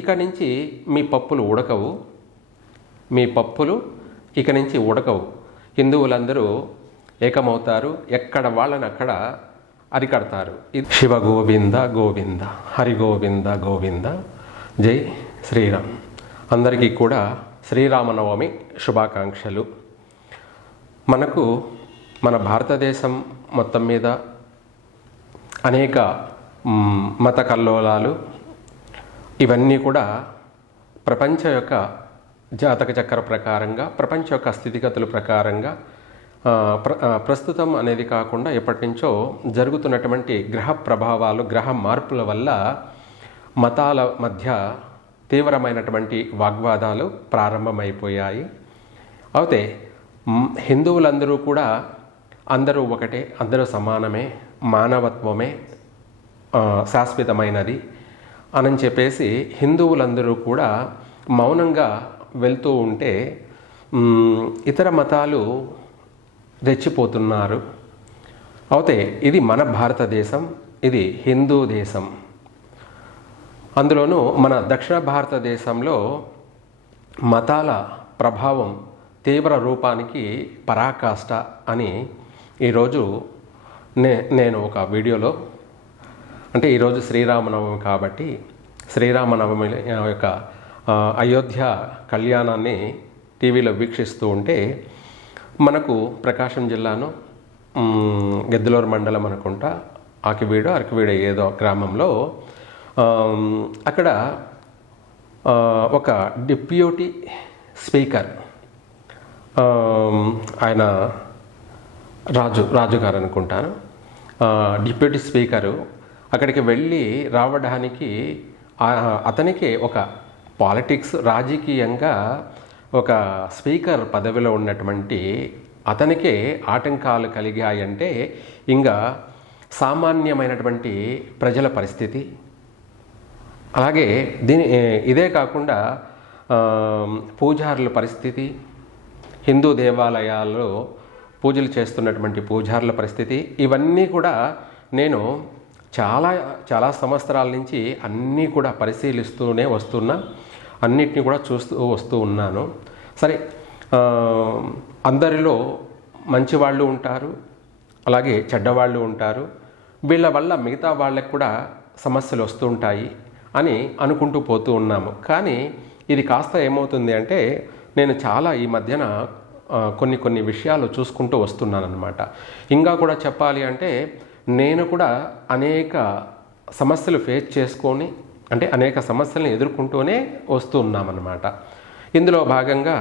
ఇక నుంచి మీ పప్పులు ఉడకవు, మీ పప్పులు ఇక నుంచి ఉడకవు. హిందువులందరూ ఏకమవుతారు, ఎక్కడ వాళ్ళని అక్కడ అరికడతారు. శివ గోవింద గోవింద, హరి గోవింద గోవింద, జై శ్రీరామ్. అందరికీ కూడా శ్రీరామనవమి శుభాకాంక్షలు. మనకు మన భారతదేశం మొత్తం మీద అనేక మత కల్లోలాలు ఇవన్నీ కూడా ప్రపంచ యొక్క జాతక చక్ర ప్రకారంగా, ప్రపంచ యొక్క స్థితిగతుల ప్రకారంగా ప్రస్తుతం అనేది కాకుండా ఎప్పటి నుంచో జరుగుతున్నటువంటి గ్రహ ప్రభావాలు, గ్రహ మార్పుల వల్ల మతాల మధ్య తీవ్రమైనటువంటి వాగ్వాదాలు ప్రారంభమైపోయాయి. అయితే హిందువులందరూ కూడా అందరూ ఒకటే, అందరూ సమానమే, మానవత్వమే శాశ్వతమైనది అని చెప్పేసి హిందువులందరూ కూడా మౌనంగా వెళ్తూ ఉంటే ఇతర మతాలు రెచ్చిపోతున్నారు. అయితే ఇది మన భారతదేశం, ఇది హిందూ దేశం. అందులోనూ మన దక్షిణ భారతదేశంలో మతాల ప్రభావం తీవ్ర రూపానికి పరాకాష్ట అని ఈరోజు నేను ఒక వీడియోలో, అంటే ఈరోజు శ్రీరామనవమి కాబట్టి శ్రీరామనవమి యొక్క అయోధ్య కళ్యాణాన్ని టీవీలో వీక్షిస్తూ ఉంటే మనకు ప్రకాశం జిల్లాను గెద్దలూరు మండలం అనుకుంటా, అరకివీడు ఏదో గ్రామంలో అక్కడ ఒక డిప్యూటీ స్పీకర్, ఆయన రాజు గారు అనుకుంటాను, డిప్యూటీ స్పీకరు అక్కడికి వెళ్ళి రావడానికి అతనికి ఒక పాలిటిక్స్, రాజకీయంగా ఒక స్పీకర్ పదవిలో ఉన్నటువంటి అతనికే ఆటంకాలు కలిగాయంటే ఇంకా సామాన్యమైనటువంటి ప్రజల పరిస్థితి. అలాగే ఇదే కాకుండా పూజారుల పరిస్థితి, హిందూ దేవాలయాల్లో పూజలు చేస్తున్నటువంటి పూజారుల పరిస్థితి, ఇవన్నీ కూడా నేను చాలా సంవత్సరాల నుంచి అన్నీ కూడా పరిశీలిస్తూనే వస్తున్నా, అన్నిటిని కూడా చూస్తూ వస్తూ ఉన్నాను. సరే, అందరిలో మంచివాళ్ళు ఉంటారు, అలాగే చెడ్డవాళ్ళు ఉంటారు. వీళ్ళ వల్ల మిగతా వాళ్ళకు కూడా సమస్యలు వస్తూ ఉంటాయి అని అనుకుంటూ పోతూ ఉన్నాము. కానీ ఇది కాస్త ఏమవుతుంది అంటే, నేను చాలా ఈ మధ్యన కొన్ని విషయాలు చూసుకుంటూ వస్తున్నాను అన్నమాట. ఇంకా కూడా చెప్పాలి అంటే నేను కూడా అనేక సమస్యలు ఫేస్ చేసుకొని, అంటే అనేక సమస్యలను ఎదుర్కొంటూనే వస్తూ ఉన్నామన్నమాట. ఇందులో భాగంగా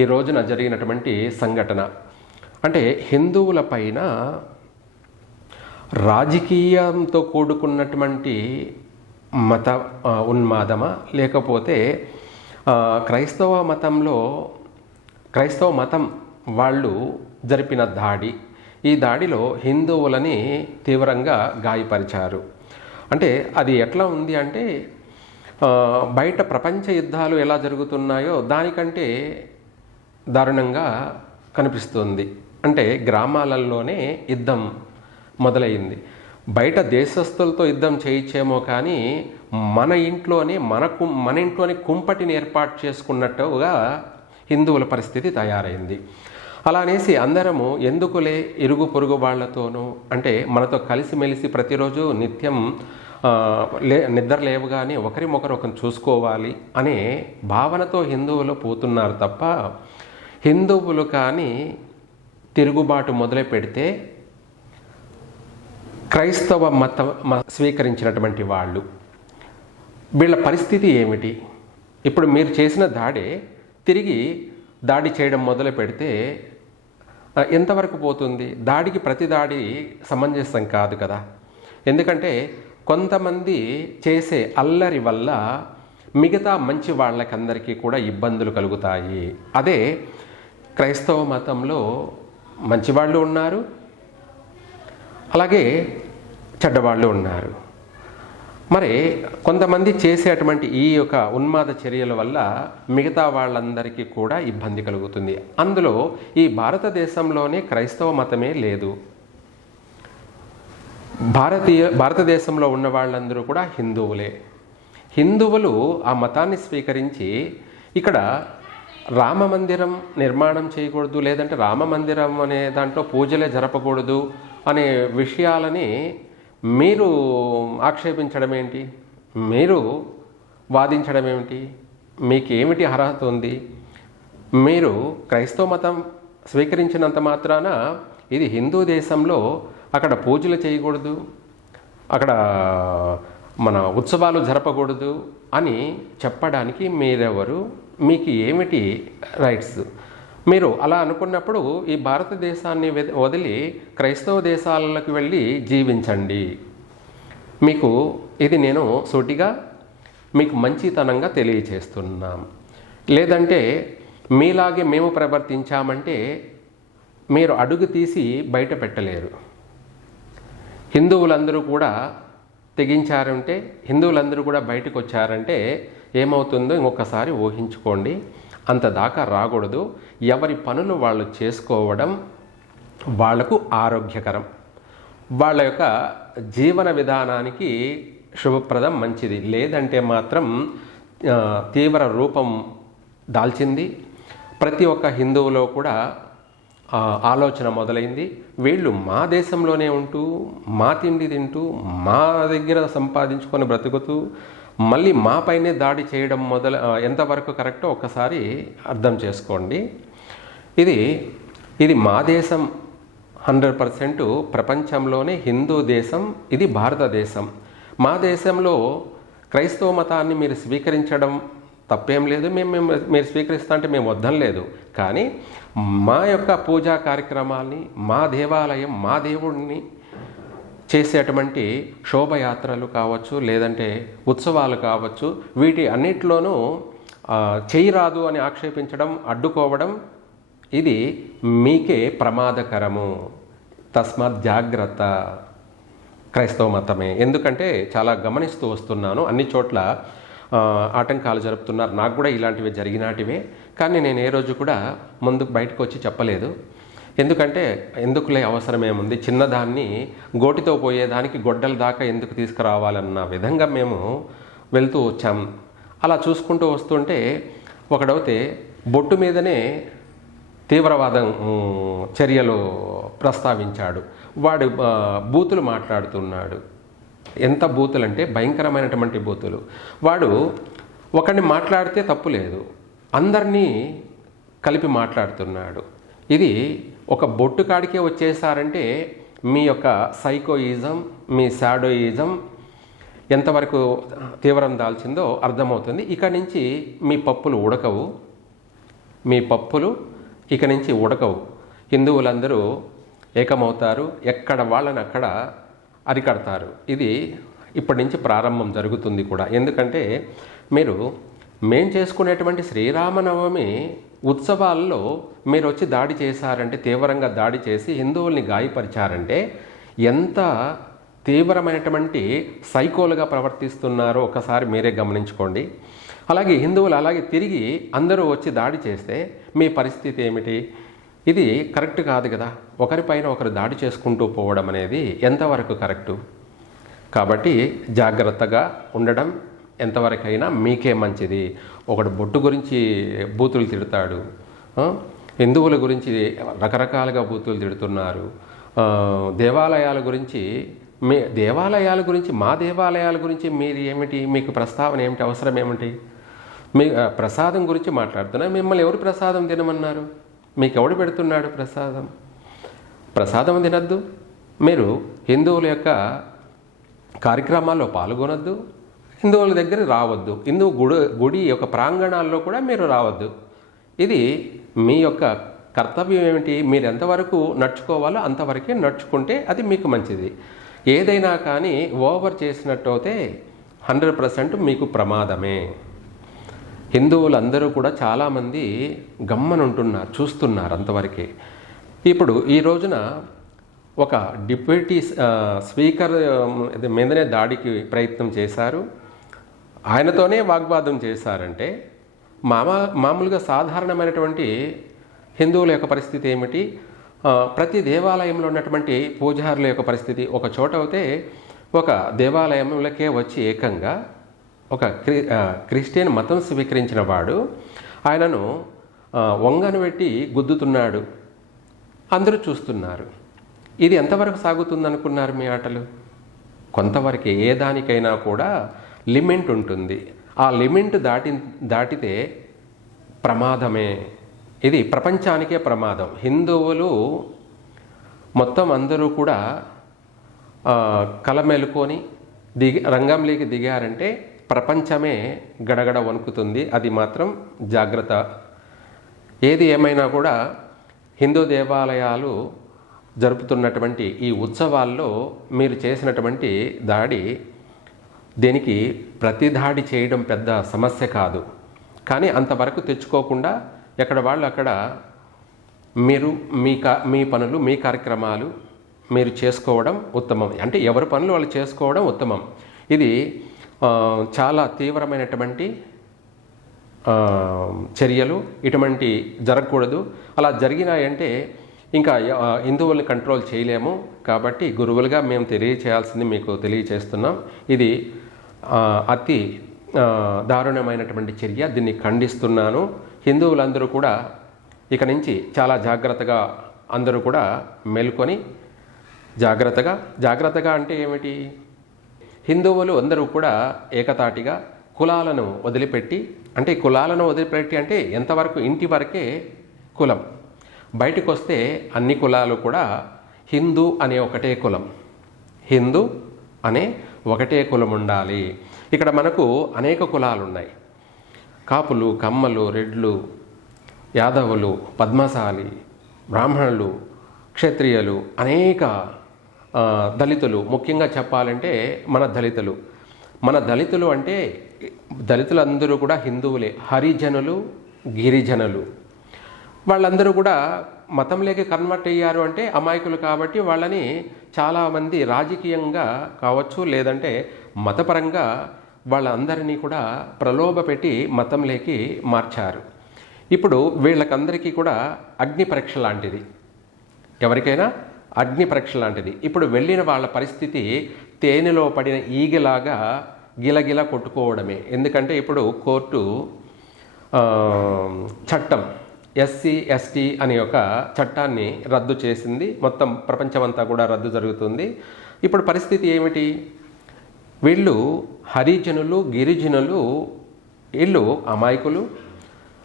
ఈ రోజున జరిగినటువంటి సంఘటన అంటే హిందువుల పైన రాజకీయంతో కూడుకున్నటువంటి మత ఉన్మాదమా, లేకపోతే క్రైస్తవ మతం వాళ్ళు జరిపిన దాడి, ఈ దాడిలో హిందువులని తీవ్రంగా గాయపరిచారు. అంటే అది ఎట్లా ఉంది అంటే, బయట ప్రపంచ యుద్ధాలు ఎలా జరుగుతున్నాయో దానికంటే దారుణంగా కనిపిస్తుంది. అంటే గ్రామాలలోనే యుద్ధం మొదలైంది. బయట దేశస్తులతో యుద్ధం చేయించేమో కానీ మన ఇంట్లోనే కుంపటిని ఏర్పాటు చేసుకున్నట్టుగా హిందువుల పరిస్థితి తయారైంది. అలా అనేసి అందరము ఎందుకులే ఇరుగు పొరుగు వాళ్లతోనూ, అంటే మనతో కలిసిమెలిసి ప్రతిరోజు నిత్యం నిద్ర లేవగానే ఒకరినొకరు చూసుకోవాలి అనే భావనతో హిందువులు పోతున్నారు తప్ప, హిందువులు కానీ తిరుగుబాటు మొదలు పెడితే క్రైస్తవ మతం స్వీకరించినటువంటి వాళ్ళు, వీళ్ళ పరిస్థితి ఏమిటి? ఇప్పుడు మీరు చేసిన దాడే తిరిగి దాడి చేయడం మొదలు పెడితే ఎంతవరకు పోతుంది? దాడికి ప్రతి దాడి సమంజసం కాదు కదా. ఎందుకంటే కొంతమంది చేసే అల్లరి వల్ల మిగతా మంచి వాళ్ళకందరికీ కూడా ఇబ్బందులు కలుగుతాయి. అదే క్రైస్తవ మతంలో మంచివాళ్ళు ఉన్నారు, అలాగే చెడ్డవాళ్ళు ఉన్నారు. మరి కొంతమంది చేసేటువంటి ఈ యొక్క ఉన్మాద చర్యల వల్ల మిగతా వాళ్ళందరికీ కూడా ఇబ్బంది కలుగుతుంది. అందులో ఈ భారతదేశంలోనే క్రైస్తవ మతమే లేదు. భారతదేశంలో ఉన్న వాళ్ళందరూ కూడా హిందువులే. హిందువులు ఆ మతాన్ని స్వీకరించి ఇక్కడ రామ మందిరం నిర్మాణం చేయకూడదు, లేదంటే రామ మందిరం అనే దాంట్లో పూజలే జరపకూడదు అనే విషయాలని మీరు ఆక్షేపించడం ఏంటి? మీరు వాదించడం ఏమిటి? మీకు ఏమిటి అర్హత ఉంది? మీరు క్రైస్తవ మతం స్వీకరించినంత మాత్రాన ఇది హిందూ దేశంలో అక్కడ పూజలు చేయకూడదు, అక్కడ మన ఉత్సవాలు జరపకూడదు అని చెప్పడానికి మీరెవరు? మీకు ఏమిటి రైట్స్? మీరు అలా అనుకున్నప్పుడు ఈ భారతదేశాన్ని వదిలి క్రైస్తవ దేశాలకు వెళ్ళి జీవించండి. మీకు ఇది నేను సూటిగా మీకు మంచితనంగా తెలియచేస్తున్నాం. లేదంటే మీలాగే మేము ప్రవర్తించామంటే మీరు అడుగు తీసి బయట పెట్టలేరు. హిందువులందరూ కూడా తెగించారంటే, హిందువులందరూ కూడా బయటకు వచ్చారంటే ఏమవుతుందో ఇంకొకసారి ఊహించుకోండి. అంత దాకా రాకూడదు. ఎవరి పనులు వాళ్ళు చేసుకోవడం వాళ్లకు ఆరోగ్యకరం, వాళ్ళ యొక్క జీవన విధానానికి శుభప్రదం, మంచిది. లేదంటే మాత్రం తీవ్ర రూపం దాల్చింది. ప్రతి ఒక్క హిందువులో కూడా ఆలోచన మొదలైంది. వీళ్ళు మా దేశంలోనే ఉంటూ, మా తిండి తింటూ, మా దగ్గర సంపాదించుకొని బ్రతుకుతూ మళ్ళీ మా పైనే దాడి చేయడం ఎంతవరకు కరెక్టో ఒక్కసారి అర్థం చేసుకోండి. ఇది మా దేశం 100%. ప్రపంచంలోనే హిందూ దేశం ఇది భారతదేశం. మా దేశంలో క్రైస్తవ మతాన్ని మీరు స్వీకరించడం తప్పేం లేదు. మీరు స్వీకరిస్తా అంటే మేము వద్దం లేదు. కానీ మా యొక్క పూజా కార్యక్రమాల్ని, మా దేవాలయం, మా దేవుడిని చేసేటువంటి శోభయాత్రలు కావచ్చు, లేదంటే ఉత్సవాలు కావచ్చు, వీటి అన్నిట్లోనూ చేయరాదు అని ఆక్షేపించడం, అడ్డుకోవడం ఇది మీకే ప్రమాదకరము. తస్మాత్ జాగ్రత్త. క్రైస్తవ మతమే. ఎందుకంటే చాలా గమనిస్తూ వస్తున్నాను, అన్ని చోట్ల ఆటంకాలు జరుపుతున్నారు. నాకు కూడా ఇలాంటివి జరిగినాటివే. కానీ నేను ఏ రోజు కూడా ముందుకు బయటకు వచ్చి చెప్పలేదు. ఎందుకంటే ఎందుకులే, అవసరమేముంది, చిన్నదాన్ని గోటితో పోయేదానికి గొడ్డల దాకా ఎందుకు తీసుకురావాలన్న విధంగా మేము వెళ్తూ వచ్చాం. అలా చూసుకుంటూ వస్తుంటే ఒకడైతే బొట్టు మీదనే తీవ్రవాదం చర్యలు ప్రస్తావించాడు. వాడు బూతులు మాట్లాడుతున్నాడు. ఎంత బూతులు అంటే భయంకరమైనటువంటి బూతులు. వాడు ఒకడిని మాట్లాడితే తప్పు లేదు, అందరినీ కలిపి మాట్లాడుతున్నాడు. ఇది ఒక బొట్టు కాడికే వచ్చేసారంటే మీ యొక్క సైకోయిజం, మీ శాడోయిజం ఎంతవరకు తీవ్రం దాల్చిందో అర్థమవుతుంది. ఇక నుంచి మీ పప్పులు ఉడకవు, మీ పప్పులు ఇక నుంచి ఉడకవు. హిందువులందరూ ఏకమవుతారు, ఎక్కడ వాళ్ళని అక్కడ అరికడతారు. ఇది ఇప్పటి నుంచి ప్రారంభం జరుగుతుంది కూడా. ఎందుకంటే మేం చేసుకునేటువంటి శ్రీరామనవమి ఉత్సవాల్లో మీరు వచ్చి దాడి చేశారంటే, తీవ్రంగా దాడి చేసి హిందువుల్ని గాయపరిచారంటే ఎంత తీవ్రమైనటువంటి సైకోలుగా ప్రవర్తిస్తున్నారో ఒకసారి మీరే గమనించుకోండి. అలాగే హిందువులు అలాగే తిరిగి అందరూ వచ్చి దాడి చేస్తే మీ పరిస్థితి ఏమిటి? ఇది కరెక్ట్ కాదు కదా. ఒకరిపైన ఒకరు దాడి చేసుకుంటూ పోవడం అనేది ఎంతవరకు కరెక్టు? కాబట్టి జాగ్రత్తగా ఉండడం ఎంతవరకైనా మీకే మంచిది. ఒకడు బొట్టు గురించి బూతులు తిడతాడు, హిందువుల గురించి రకరకాలుగా బూతులు తిడుతున్నారు. దేవాలయాల గురించి మా దేవాలయాల గురించి మీరు ఏమిటి, మీకు ప్రస్తావన ఏమిటి, అవసరం ఏమిటి? మీ ప్రసాదం గురించి మాట్లాడుతున్నారు. మిమ్మల్ని ఎవరు ప్రసాదం తినమన్నారు? మీకు ఎవడు పెడుతున్నాడు ప్రసాదం? ప్రసాదం తినద్దు. మీరు హిందువుల యొక్క కార్యక్రమాల్లో పాల్గొనద్దు, హిందువుల దగ్గర రావద్దు, హిందూ గుడి యొక్క ప్రాంగణాల్లో కూడా మీరు రావద్దు. ఇది మీ యొక్క కర్తవ్యం ఏమిటి? మీరు ఎంతవరకు నడుచుకోవాలో అంతవరకే నడుచుకుంటే అది మీకు మంచిది. ఏదైనా కానీ ఓవర్ చేసినట్టు అయితే 100% మీకు ప్రమాదమే. హిందువులందరూ కూడా చాలామంది గమ్మనుంటున్నారు, చూస్తున్నారు అంతవరకే. ఇప్పుడు ఈ రోజున ఒక డిప్యూటీ స్పీకర్ మీదనే దాడికి ప్రయత్నం చేశారు, ఆయనతోనే వాగ్వాదం చేశారంటే మామూలుగా సాధారణమైనటువంటి హిందువుల యొక్క పరిస్థితి ఏమిటి? ప్రతి దేవాలయంలో ఉన్నటువంటి పూజారుల యొక్క పరిస్థితి ఒక చోట అయితే ఒక దేవాలయంలోకే వచ్చి ఏకంగా ఒక క్రిస్టియన్ మతం స్వీకరించిన వాడు ఆయనను వంగను పెట్టి గుద్దుతున్నాడు, అందరూ చూస్తున్నారు. ఇది ఎంతవరకు సాగుతుందనుకున్నారు మీ ఆటలు? కొంతవరకు ఏ దానికైనా కూడా లిమిట్ ఉంటుంది. ఆ లిమిట్ దాటితే ప్రమాదమే. ఇది ప్రపంచానికే ప్రమాదం. హిందువులు మొత్తం అందరూ కూడా కలమెలుకొని రంగంలోకి దిగారంటే ప్రపంచమే గడగడ వణుకుతుంది. అది మాత్రం జాగ్రత్త. ఏది ఏమైనా కూడా హిందూ దేవాలయాలు జరుపుతున్నటువంటి ఈ ఉత్సవాల్లో మీరు చేసినటువంటి దాడి, దీనికి ప్రతిదాడి చేయడం పెద్ద సమస్య కాదు. కానీ అంతవరకు తెచ్చుకోకుండా ఎక్కడ వాళ్ళు అక్కడ మీరు మీ పనులు, మీ కార్యక్రమాలు మీరు చేసుకోవడం ఉత్తమం. అంటే ఎవరి పనులు వాళ్ళు చేసుకోవడం ఉత్తమం. ఇది చాలా తీవ్రమైనటువంటి చర్యలు. ఇటువంటి జరగకూడదు. అలా జరిగినాయంటే ఇంకా హిందువుల్ని కంట్రోల్ చేయలేము. కాబట్టి గురువులుగా మేము తెలియచేయాల్సింది మీకు తెలియచేస్తున్నాం. ఇది అతి దారుణమైనటువంటి చర్య. దీన్ని ఖండిస్తున్నాను. హిందువులందరూ కూడా ఇక నుంచి చాలా జాగ్రత్తగా అందరూ కూడా మేల్కొని జాగ్రత్తగా అంటే ఏమిటి? హిందువులు అందరూ కూడా ఏకతాటిగా కులాలను వదిలిపెట్టి, అంటే ఎంతవరకు ఇంటి వరకే కులం, బయటకు వస్తే అన్ని కులాలు కూడా హిందూ అనే ఒకటే కులం, హిందూ అనే ఒకటే కులం ఉండాలి. ఇక్కడ మనకు అనేక కులాలు ఉన్నాయి. కాపులు, కమ్మలు, రెడ్లు, యాదవులు, పద్మశాలి, బ్రాహ్మణులు, క్షత్రియులు, అనేక దళితులు. ముఖ్యంగా చెప్పాలంటే మన దళితులు అంటే దళితులందరూ కూడా హిందువులే. హరిజనులు, గిరిజనులు వాళ్ళందరూ కూడా మతంలోకి కన్వర్ట్ అయ్యారు అంటే అమాయకులు. కాబట్టి వాళ్ళని చాలామంది రాజకీయంగా కావచ్చు, లేదంటే మతపరంగా వాళ్ళందరినీ కూడా ప్రలోభపెట్టి మతంలోకి మార్చారు. ఇప్పుడు వీళ్ళకందరికీ కూడా అగ్ని పరీక్ష లాంటిది. ఎవరికైనా అగ్ని పరీక్ష లాంటిది. ఇప్పుడు వెళ్ళిన వాళ్ళ పరిస్థితి తేనెలో పడిన ఈగలాగా గిలగిల కొట్టుకోవడమే. ఎందుకంటే ఇప్పుడు కోర్టు చట్టం ఎస్సీ ఎస్టీ అనే ఒక చట్టాన్ని రద్దు చేసింది. మొత్తం ప్రపంచమంతా కూడా రద్దు జరుగుతుంది. ఇప్పుడు పరిస్థితి ఏమిటి? వీళ్ళు హరిజనులు, గిరిజనులు, వీళ్ళు అమాయకులు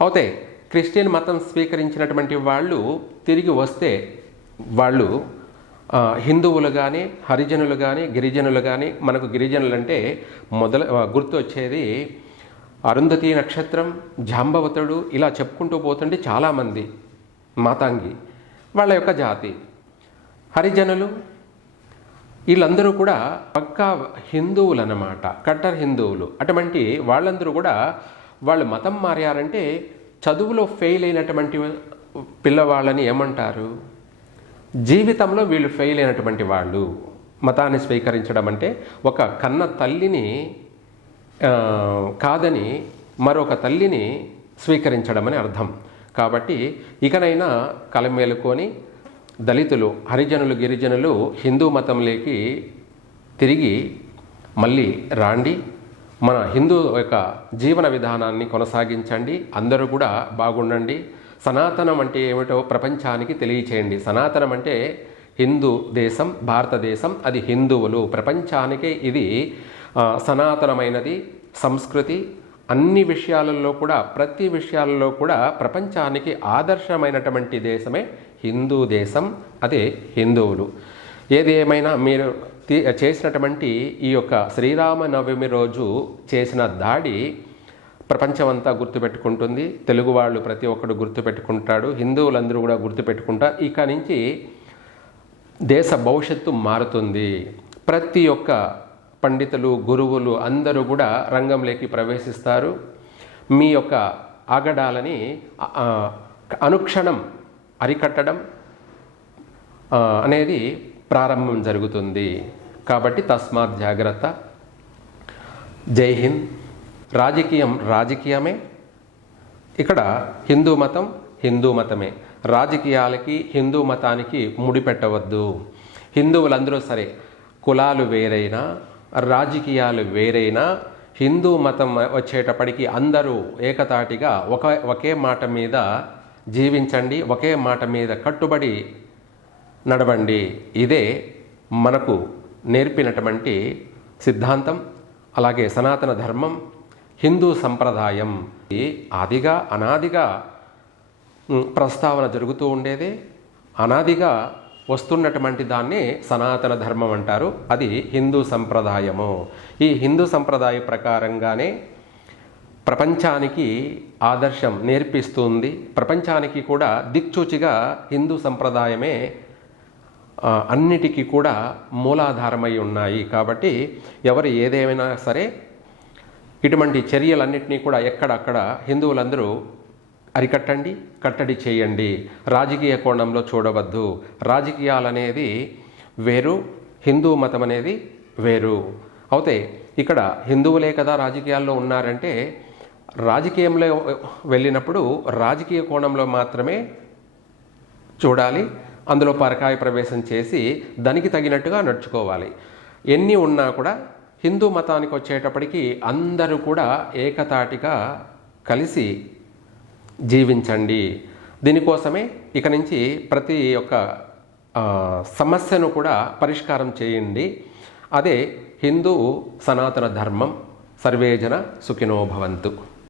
అవుతే క్రిస్టియన్ మతం స్వీకరించినటువంటి వాళ్ళు తిరిగి వస్తే వాళ్ళు హిందువులు కానీ, హరిజనులు కానీ, గిరిజనులు కానీ, మనకు గిరిజనులు అంటే గుర్తు వచ్చేది అరుంధతి నక్షత్రం, జాంబవతుడు, ఇలా చెప్పుకుంటూ పోతుంటే చాలామంది మాతాంగి వాళ్ళ యొక్క జాతి. హరిజనులు వీళ్ళందరూ కూడా పక్కా హిందువులు అన్నమాట, కట్టర్ హిందువులు. అటువంటి వాళ్ళందరూ కూడా వాళ్ళు మతం మారారంటే చదువులో ఫెయిల్ అయినటువంటి పిల్లవాళ్ళని ఏమంటారు? జీవితంలో వీళ్ళు ఫెయిల్ అయినటువంటి వాళ్ళు. మతాన్ని స్వీకరించడం అంటే ఒక కన్న తల్లిని కాదని మరొక తల్లిని స్వీకరించడం అని అర్థం. కాబట్టి ఇకనైనా కలమేలుకొని దళితులు, హరిజనులు, గిరిజనులు హిందూ మతంలోకి తిరిగి మళ్ళీ రాండి. మన హిందూ యొక్క జీవన విధానాన్ని కొనసాగించండి. అందరూ కూడా బాగుండండి. సనాతనం అంటే ఏమిటో ప్రపంచానికి తెలియచేయండి. సనాతనం అంటే హిందూ దేశం, భారతదేశం, అది హిందువులు. ప్రపంచానికే ఇది సనాతనమైనది సంస్కృతి. అన్ని విషయాలలో కూడా, ప్రతి విషయాలలో కూడా ప్రపంచానికి ఆదర్శమైనటువంటి దేశమే హిందూ దేశం, అదే హిందువులు. ఏది ఏమైనా మీరు చేసినటువంటి ఈ యొక్క శ్రీరామనవమి రోజు చేసిన దాడి ప్రపంచమంతా గుర్తుపెట్టుకుంటుంది. తెలుగు వాళ్ళు ప్రతి ఒక్కడు గుర్తుపెట్టుకుంటాడు, హిందువులందరూ కూడా గుర్తుపెట్టుకుంటారు. ఇక నుంచి దేశ భవిష్యత్తు మారుతుంది. ప్రతి ఒక్క పండితులు, గురువులు అందరూ కూడా రంగంలోకి ప్రవేశిస్తారు. మీ యొక్క ఆగడాలని అనుక్షణం అరికట్టడం అనేది ప్రారంభం జరుగుతుంది. కాబట్టి తస్మాత్ జాగ్రత్త. జై హింద్. రాజకీయం రాజకీయమే. ఇక్కడ హిందూ మతం హిందూ మతమే. రాజకీయాలకి హిందూ మతానికి ముడిపెట్టవద్దు. హిందువులందరూ సరే, కులాలు వేరైనా, రాజకీయాలు వేరైనా, హిందూ మతం వచ్చేటప్పటికి అందరూ ఏకతాటిగా ఒకే మాట మీద జీవించండి, ఒకే మాట మీద కట్టుబడి నడవండి. ఇదే మనకు నేర్పినటువంటి సిద్ధాంతం. అలాగే సనాతన ధర్మం, హిందూ సంప్రదాయం ఆదిగా అనాదిగా ప్రస్తావన జరుగుతూ ఉండేదే. అనాదిగా వస్తున్నటువంటి దాన్ని సనాతన ధర్మం అంటారు. అది హిందూ సంప్రదాయము. ఈ హిందూ సంప్రదాయ ప్రకారంగానే ప్రపంచానికి ఆదర్శం నేర్పిస్తుంది. ప్రపంచానికి కూడా దిక్చూచిగా హిందూ సంప్రదాయమే అన్నిటికీ కూడా మూలాధారమై ఉన్నాయి. కాబట్టి ఎవరు ఏదేమైనా సరే ఇటువంటి చర్యలన్నింటినీ కూడా ఎక్కడక్కడ హిందువులందరూ అరికట్టండి, కట్టడి చేయండి. రాజకీయ కోణంలో చూడవద్దు. రాజకీయాలనేది వేరు, హిందూ మతం అనేది వేరు. అయితే ఇక్కడ హిందువులే కదా రాజకీయాల్లో ఉన్నారంటే రాజకీయంలో వెళ్ళినప్పుడు రాజకీయ కోణంలో మాత్రమే చూడాలి. అందులో పరకాయ ప్రవేశం చేసి దానికి తగినట్టుగా నడుచుకోవాలి. ఎన్ని ఉన్నా కూడా హిందూ మతానికి వచ్చేటప్పటికి అందరూ కూడా ఏకతాటిగా కలిసి జీవించండి. దీనికోసమే ఇక నుంచి ప్రతి ఒక్క సమస్యను కూడా పరిష్కారం చేయండి. అదే హిందూ సనాతన ధర్మం. సర్వేజన సుఖినో భవంతు.